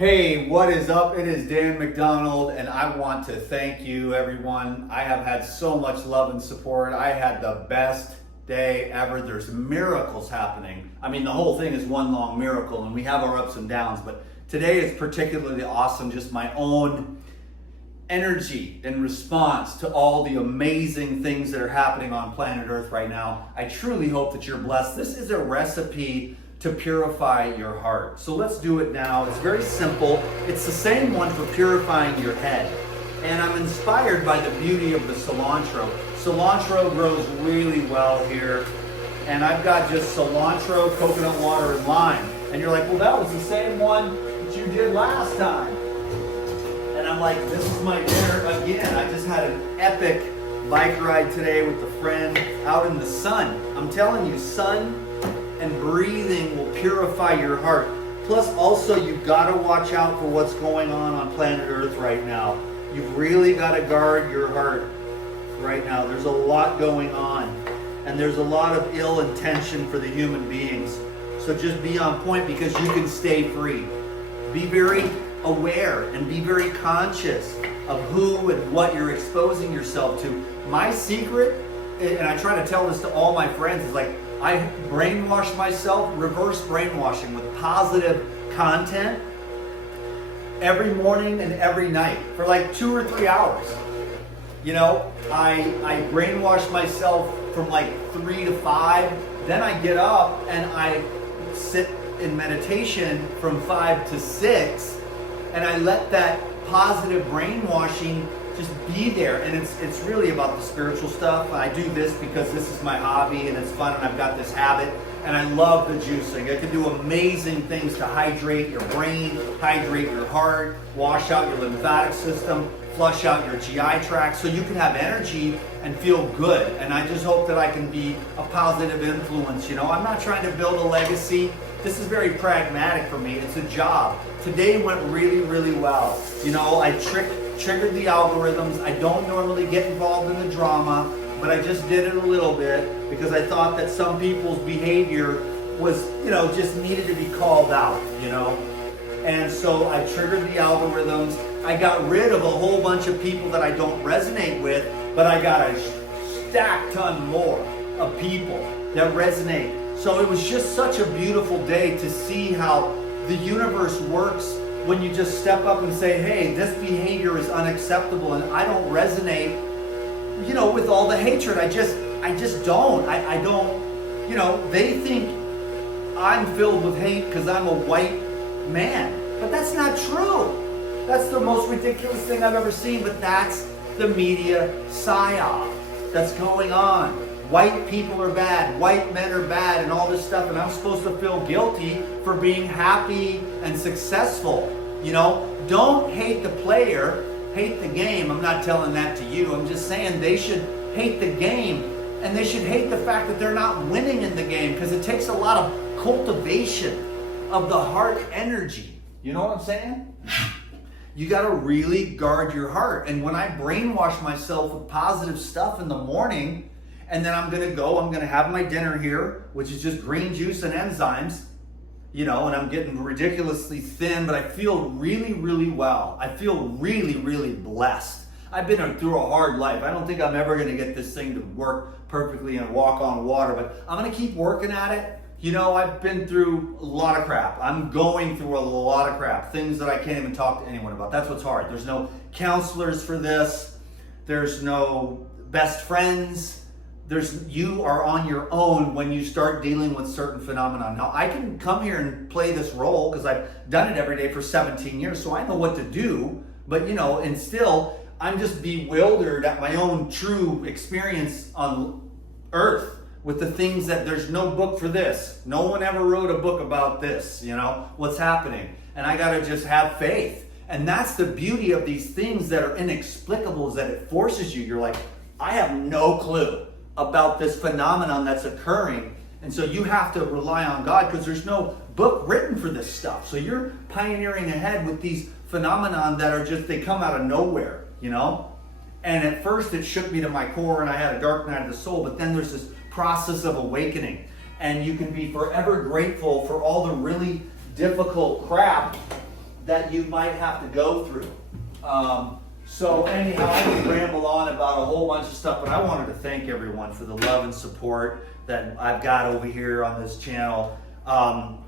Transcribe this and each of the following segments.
Hey, what is up? It is Dan McDonald, and I want to thank you, everyone. I have had so much love and support. I had the best day ever. There's miracles happening. I mean, the whole thing is one long miracle, and we have our ups and downs, but today is particularly awesome. Just my own energy in response to all the amazing things that are happening on planet Earth right now. I truly hope that you're blessed. This is a recipe to purify your heart. So let's do it now. It's very simple. It's the same one for purifying your head. And I'm inspired by the beauty of the cilantro. Cilantro grows really well here. And I've got just cilantro, coconut water, and lime. And you're like, well, that was the same one that you did last time. And I'm like, this is my dinner again. I just had an epic bike ride today with a friend out in the sun. I'm telling you, sun and breathing will purify your heart. Plus, also, you've got to watch out for what's going on planet Earth right now. You've really got to guard your heart right now. There's a lot going on, and there's a lot of ill intention for the human beings. So just be on point, because you can stay free. Be very aware and be very conscious of who and what you're exposing yourself to. My secret, and I try to tell this to all my friends, is like, I brainwash myself, reverse brainwashing, with positive content every morning and every night for like 2 or 3 hours. You know, I brainwash myself from like 3 to 5, then I get up and I sit in meditation from 5 to 6, and I let that positive brainwashing just be there. And it's really about the spiritual stuff. I do this because this is my hobby and it's fun, and I've got this habit, and I love the juicing. I can do amazing things to hydrate your brain, hydrate your heart, wash out your lymphatic system, flush out your GI tract, so you can have energy and feel good. And I just hope that I can be a positive influence. You know, I'm not trying to build a legacy. This is very pragmatic for me. It's a job. Today went really, really well. You know, I triggered the algorithms. I don't normally get involved in the drama, but I just did it a little bit because I thought that some people's behavior was, you know, just needed to be called out, you know. And so I triggered the algorithms. I got rid of a whole bunch of people that I don't resonate with, but I got a stack ton more of people that resonate. So it was just such a beautiful day to see how the universe works when you just step up and say, hey, this behavior is unacceptable and I don't resonate, you know, with all the hatred. I just don't. I don't, you know, they think I'm filled with hate because I'm a white man. But that's not true. That's the most ridiculous thing I've ever seen, but that's the media psyop that's going on. White people are bad, white men are bad, and all this stuff, and I'm supposed to feel guilty for being happy and successful. You know, don't hate the player, hate the game. I'm not telling that to you. I'm just saying they should hate the game, and they should hate the fact that they're not winning in the game, because it takes a lot of cultivation of the heart energy. You know what I'm saying? You got to really guard your heart. And when I brainwash myself with positive stuff in the morning, and then I'm going to have my dinner here, which is just green juice and enzymes, you know, and I'm getting ridiculously thin, but I feel really, really well. I feel really, really blessed. I've been through a hard life. I don't think I'm ever going to get this thing to work perfectly and walk on water, but I'm going to keep working at it. You know, I've been through a lot of crap. I'm going through a lot of crap, things that I can't even talk to anyone about. That's what's hard. There's no counselors for this. There's no best friends. You are on your own when you start dealing with certain phenomena. Now, I can come here and play this role because I've done it every day for 17 years, so I know what to do. But, you know, and still, I'm just bewildered at my own true experience on Earth with the things that there's no book for this. No one ever wrote a book about this, you know, what's happening. And I got to just have faith. And that's the beauty of these things that are inexplicable, is that it forces you. You're like, I have no clue about this phenomenon that's occurring, and so you have to rely on God, because there's no book written for this stuff. So you're pioneering ahead with these phenomenon that are just, they come out of nowhere, you know. And at first it shook me to my core, and I had a dark night of the soul, but then there's this process of awakening, and you can be forever grateful for all the really difficult crap that you might have to go through. So anyhow, I could ramble on about a whole bunch of stuff, but I wanted to thank everyone for the love and support that I've got over here on this channel.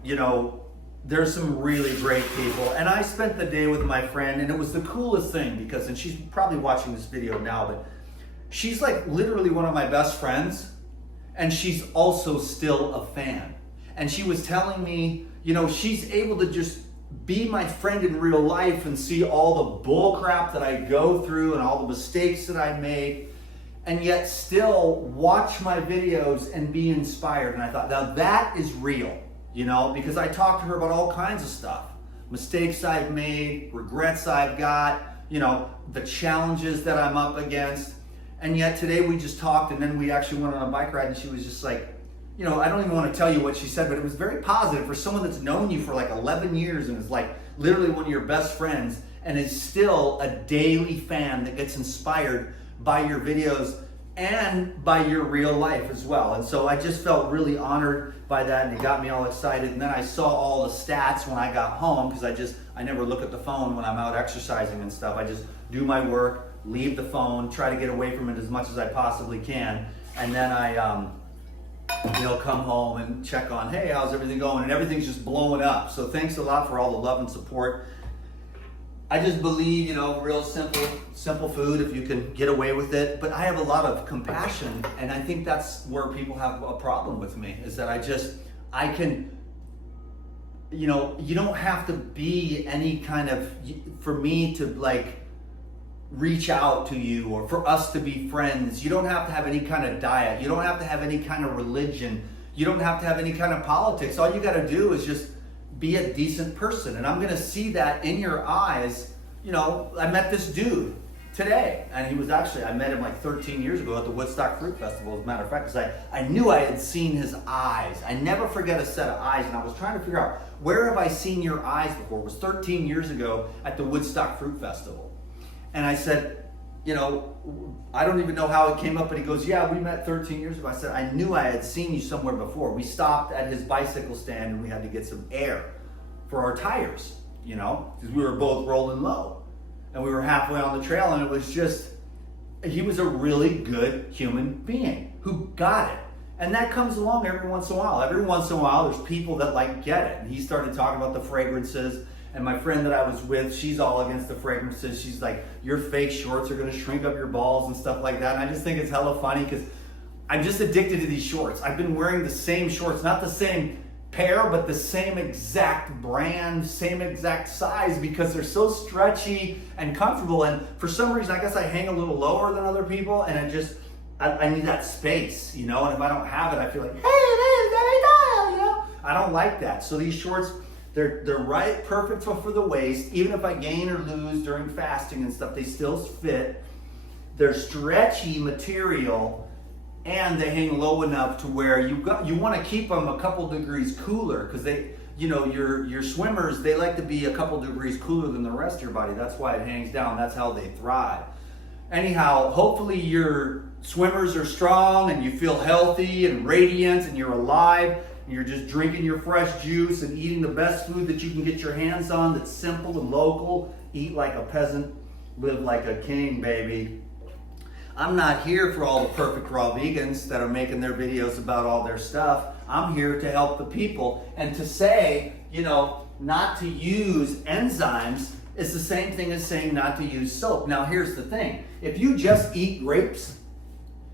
You know, there's some really great people, and I spent the day with my friend, and it was the coolest thing because, and she's probably watching this video now, but she's like literally one of my best friends, and she's also still a fan. And she was telling me, you know, she's able to just be my friend in real life and see all the bull crap that I go through and all the mistakes that I make, and yet still watch my videos and be inspired. And I thought, now that is real, you know, because I talked to her about all kinds of stuff. Mistakes I've made, regrets I've got, you know, the challenges that I'm up against. And yet today we just talked, and then we actually went on a bike ride, and she was just like, you know, I don't even want to tell you what she said, but it was very positive for someone that's known you for like 11 years and is like literally one of your best friends and is still a daily fan that gets inspired by your videos and by your real life as well. And so I just felt really honored by that, and it got me all excited. And then I saw all the stats when I got home, because I never look at the phone when I'm out exercising and stuff. I just do my work, leave the phone, try to get away from it as much as I possibly can. And then I, you know, come home and check on, hey, how's everything going? And everything's just blowing up. So thanks a lot for all the love and support. I just believe, you know, real simple food if you can get away with it. But I have a lot of compassion, and I think that's where people have a problem with me, is that I can, you know, you don't have to be any kind of, for me to like reach out to you or for us to be friends. You don't have to have any kind of diet. You don't have to have any kind of religion. You don't have to have any kind of politics. All you got to do is just be a decent person. And I'm going to see that in your eyes. You know, I met this dude today, and he was actually, I met him like 13 years ago at the Woodstock Fruit Festival, as a matter of fact, because I knew I had seen his eyes. I never forget a set of eyes, and I was trying to figure out, where have I seen your eyes before? It was 13 years ago at the Woodstock Fruit Festival. And I said, you know, I don't even know how it came up, but he goes, yeah, we met 13 years ago. I said, I knew I had seen you somewhere before. We stopped at his bicycle stand, and we had to get some air for our tires, you know, because we were both rolling low. And we were halfway on the trail, and it was just, he was a really good human being who got it. And that comes along every once in a while. Every once in a while, there's people that like get it. And he started talking about the fragrances. And my friend that I was with, she's all against the fragrances. She's like, your fake shorts are gonna shrink up your balls and stuff like that. And I just think it's hella funny because I'm just addicted to these shorts. I've been wearing the same shorts, not the same pair, but the same exact brand, same exact size, because they're so stretchy and comfortable. And for some reason, I guess I hang a little lower than other people, and I need that space, you know? And if I don't have it, I feel like, hey, it is very tall, you know? I don't like that. So these shorts, they're right, perfect for the waist. Even if I gain or lose during fasting and stuff, they still fit. They're stretchy material, and they hang low enough to where you want to keep them a couple degrees cooler, because they, you know, your swimmers, they like to be a couple degrees cooler than the rest of your body. That's why it hangs down. That's how they thrive. Anyhow, hopefully your swimmers are strong and you feel healthy and radiant and you're alive. You're just drinking your fresh juice and eating the best food that you can get your hands on that's simple and local. Eat like a peasant, live like a king, baby. I'm not here for all the perfect raw vegans that are making their videos about all their stuff. I'm here to help the people. And to say, you know, not to use enzymes is the same thing as saying not to use soap. Now here's the thing. If you just eat grapes,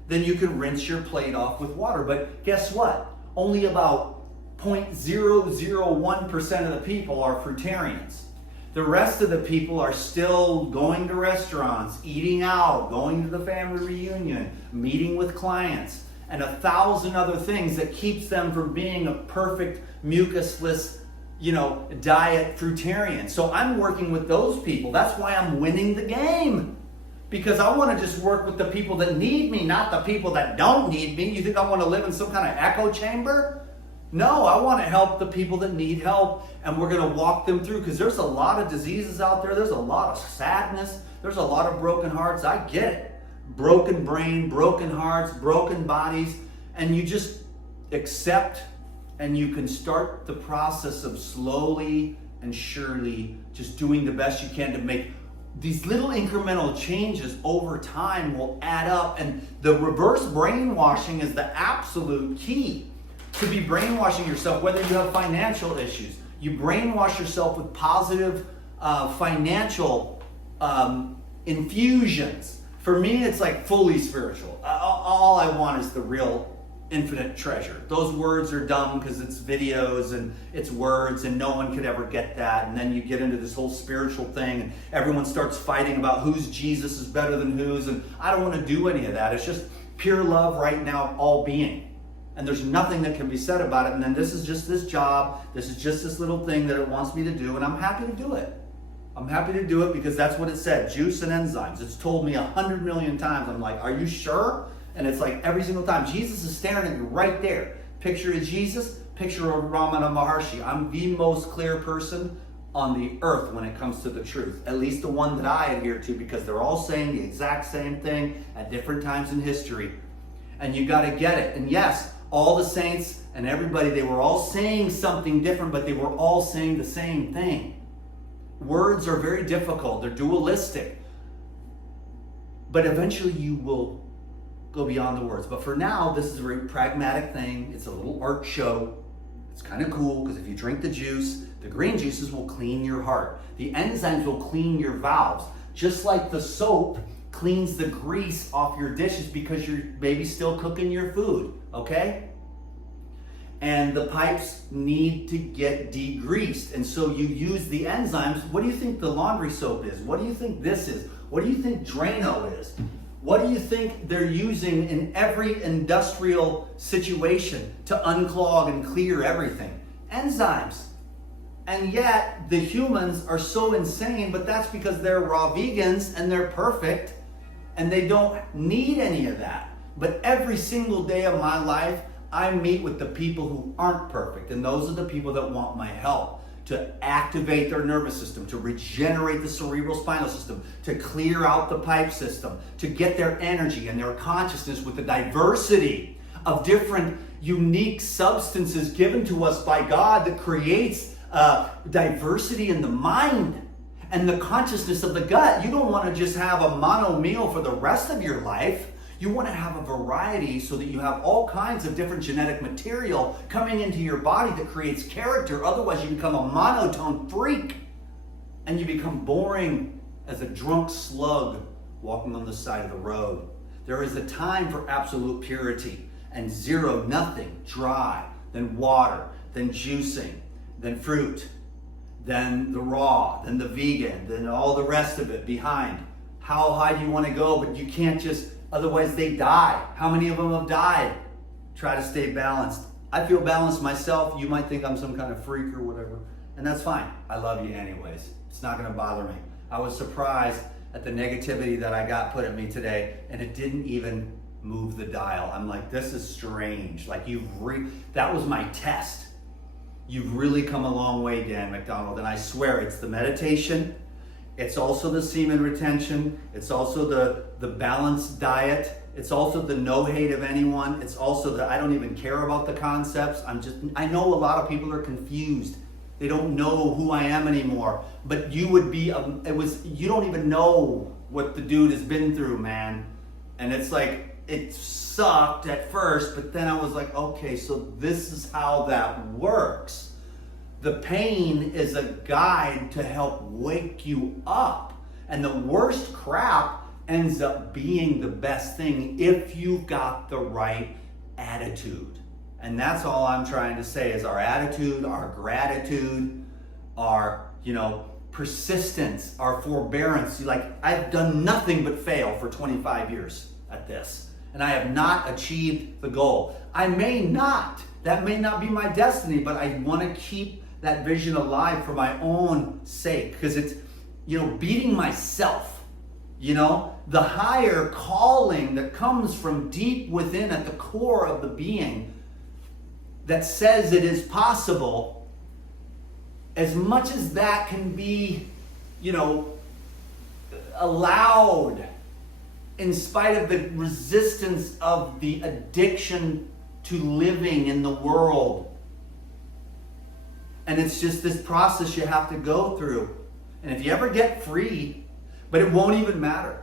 then you can rinse your plate off with water. But guess what? Only about 0.001% of the people are fruitarians. The rest of the people are still going to restaurants, eating out, going to the family reunion, meeting with clients, and 1,000 other things that keeps them from being a perfect mucusless, you know, diet fruitarian. So I'm working with those people. That's why I'm winning the game. Because I want to just work with the people that need me, not the people that don't need me. You think I want to live in some kind of echo chamber? No, I want to help the people that need help, and we're going to walk them through, because there's a lot of diseases out there. There's a lot of sadness. There's a lot of broken hearts. I get it. Broken brain, broken hearts, broken bodies, and you just accept, and you can start the process of slowly and surely just doing the best you can to make these little incremental changes over time will add up. And the reverse brainwashing is the absolute key to be brainwashing yourself, whether you have financial issues. You brainwash yourself with positive financial infusions. For me, it's like fully spiritual. All I want is the real infinite treasure. Those words are dumb because it's videos and it's words and no one could ever get that. And then you get into this whole spiritual thing and everyone starts fighting about whose Jesus is better than whose. And I don't want to do any of that. It's just pure love right now, all being. And there's nothing that can be said about it. And then this is just this job. This is just this little thing that it wants me to do. And I'm happy to do it. I'm happy to do it because that's what it said. Juice and enzymes. It's told me 100 million times. I'm like, are you sure? And it's like every single time, Jesus is staring at you right there. Picture of Jesus, picture of Ramana Maharshi. I'm the most clear person on the earth when it comes to the truth. At least the one that I adhere to, because they're all saying the exact same thing at different times in history. And you got to get it. And yes, all the saints and everybody, they were all saying something different, but they were all saying the same thing. Words are very difficult. They're dualistic. But eventually you will go beyond the words. But for now, this is a very pragmatic thing. It's a little art show. It's kind of cool because if you drink the juice, the green juices will clean your heart. The enzymes will clean your valves. Just like the soap cleans the grease off your dishes because you're maybe still cooking your food, okay? And the pipes need to get degreased. And so you use the enzymes. What do you think the laundry soap is? What do you think this is? What do you think Drano is? What do you think they're using in every industrial situation to unclog and clear everything? Enzymes. And yet the humans are so insane, but that's because they're raw vegans and they're perfect and they don't need any of that. But every single day of my life, I meet with the people who aren't perfect, and those are the people that want my help to activate their nervous system, to regenerate the cerebral spinal system, to clear out the pipe system, to get their energy and their consciousness with the diversity of different unique substances given to us by God that creates diversity in the mind and the consciousness of the gut. You don't want to just have a mono meal for the rest of your life. You want to have a variety so that you have all kinds of different genetic material coming into your body that creates character. Otherwise, you become a monotone freak and you become boring as a drunk slug walking on the side of the road. There is a time for absolute purity and zero, nothing, dry, then water, then juicing, then fruit, then the raw, then the vegan, then all the rest of it behind. How high do you want to go? But you can't just... Otherwise, they die. How many of them have died? Try to stay balanced. I feel balanced myself. You might think I'm some kind of freak or whatever. And that's fine. I love you anyways. It's not going to bother me. I was surprised at the negativity that I got put at me today, and it didn't even move the dial. I'm like, this is strange. Like, that was my test. You've really come a long way, Dan McDonald. And I swear, it's the meditation. It's also the semen retention. It's also the balanced diet. It's also the no hate of anyone. It's also the I don't even care about the concepts. I know a lot of people are confused. They don't know who I am anymore. But you would be, you don't even know what the dude has been through, man. And it's like, it sucked at first, but then I was like, okay, so this is how that works. The pain is a guide to help wake you up. And the worst crap ends up being the best thing if you've got the right attitude. And that's all I'm trying to say is our attitude, our gratitude, our, persistence, our forbearance. Like, I've done nothing but fail for 25 years at this. And I have not achieved the goal. That may not be my destiny, but I want to keep that vision alive for my own sake, because it's, beating myself, the higher calling that comes from deep within at the core of the being that says it is possible. As much as that can be, allowed in spite of the resistance of the addiction to living in the world, And it's just this process you have to go through. And if you ever get free, but it won't even matter.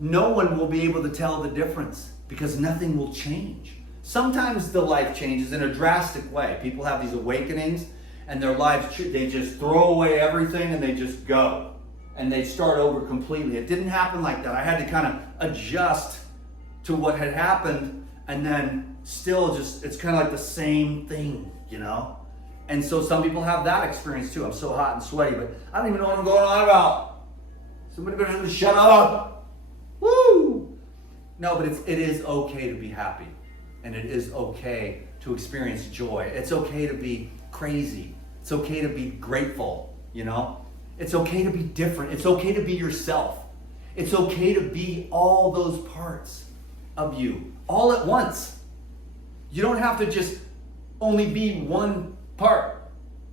No one will be able to tell the difference because nothing will change. Sometimes the life changes in a drastic way. People have these awakenings and their lives, they just throw away everything and they just go. And they start over completely. It didn't happen like that. I had to kind of adjust to what had happened, and then still just, it's kind of like the same thing, you know? And so some people have that experience too. I'm so hot and sweaty, but I don't even know what I'm going on about. Somebody better shut up. Woo! No, but it is okay to be happy. And it is okay to experience joy. It's okay to be crazy. It's okay to be grateful, you know? It's okay to be different. It's okay to be yourself. It's okay to be all those parts of you all at once. You don't have to just only be one part,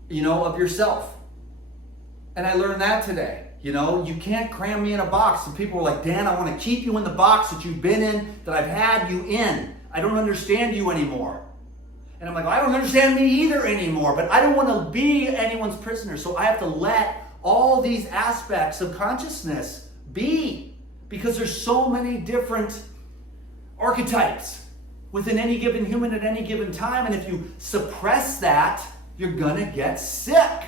you know, of yourself. And I learned that today. You know, you can't cram me in a box. And people were like, Dan, I want to keep you in the box that you've been in, that I've had you in. I don't understand you anymore. And I'm like, I don't understand me either anymore, but I don't want to be anyone's prisoner. So I have to let all these aspects of consciousness be, because there's so many different archetypes within any given human at any given time. And if you suppress that, you're gonna get sick.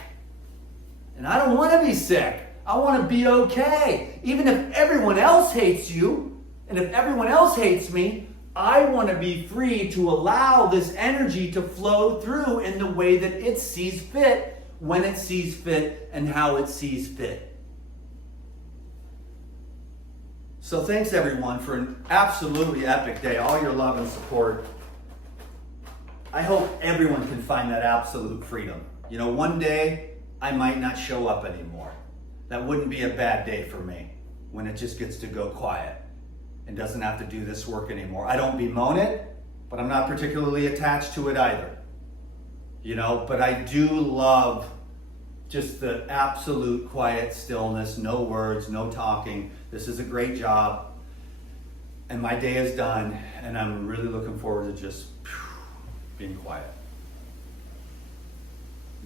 And I don't want to be sick. I want to be okay. Even if everyone else hates you, and if everyone else hates me, I want to be free to allow this energy to flow through in the way that it sees fit, when it sees fit, and how it sees fit. So thanks everyone for an absolutely epic day. All your love and support. I hope everyone can find that absolute freedom. You know, one day I might not show up anymore. That wouldn't be a bad day for me, when it just gets to go quiet and doesn't have to do this work anymore. I don't bemoan it, but I'm not particularly attached to it either. You know, but I do love just the absolute quiet stillness, no words, no talking. This is a great job. And my day is done, and I'm really looking forward to just being quiet.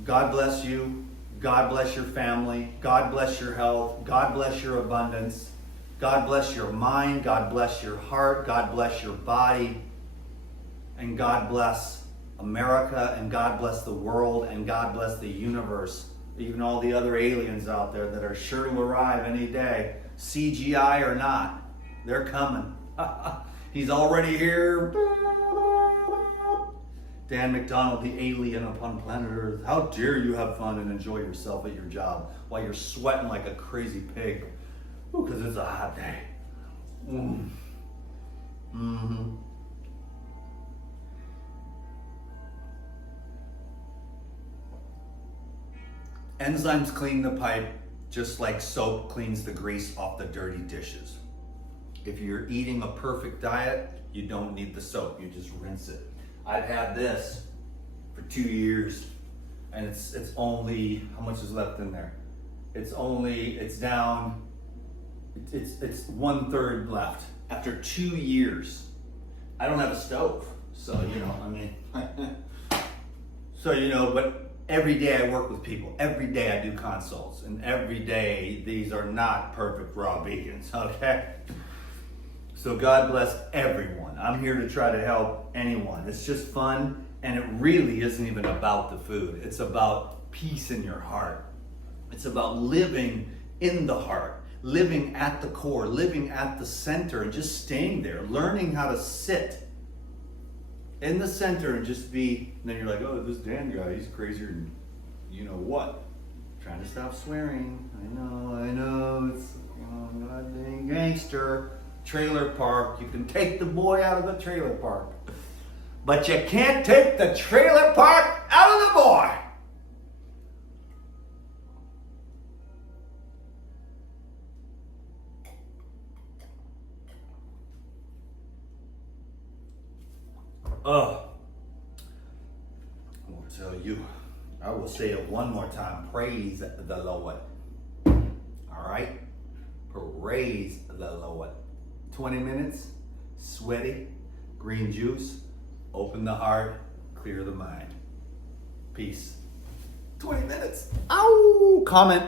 God bless you. God bless your family. God bless your health. God bless your abundance. God bless your mind. God bless your heart. God bless your body. And God bless America. And God bless the world. And God bless the universe. Even all the other aliens out there that are sure to arrive any day. CGI or not. They're coming. He's already here. Dan McDonald, the alien upon planet Earth. How dare you have fun and enjoy yourself at your job while you're sweating like a crazy pig. Because it's a hot day. Enzymes clean the pipe just like soap cleans the grease off the dirty dishes. If you're eating a perfect diet, you don't need the soap. You just rinse it. I've had this for 2 years, and it's only, how much is left in there? It's down, it's 1/3 left after 2 years. I don't have a stove, so, you know, I mean, so, you know, but every day I work with people. Every day I do consults, and every day these are not perfect raw vegans, okay? So God bless everyone. I'm here to try to help anyone. It's just fun, and it really isn't even about the food. It's about peace in your heart. It's about living in the heart, living at the core, living at the center, and just staying there, learning how to sit in the center and just be, and then you're like, oh, this Dan guy, he's crazier than you know what. Trying to stop swearing. I know, it's, oh, God dang gangster. Trailer park, you can take the boy out of the trailer park, but you can't take the trailer park out of the boy. I will tell you, I will say it one more time. Praise the Lord. All right? Praise the Lord. 20 minutes, sweaty, green juice, open the heart, clear the mind. Peace. 20 minutes. Ow! Comment.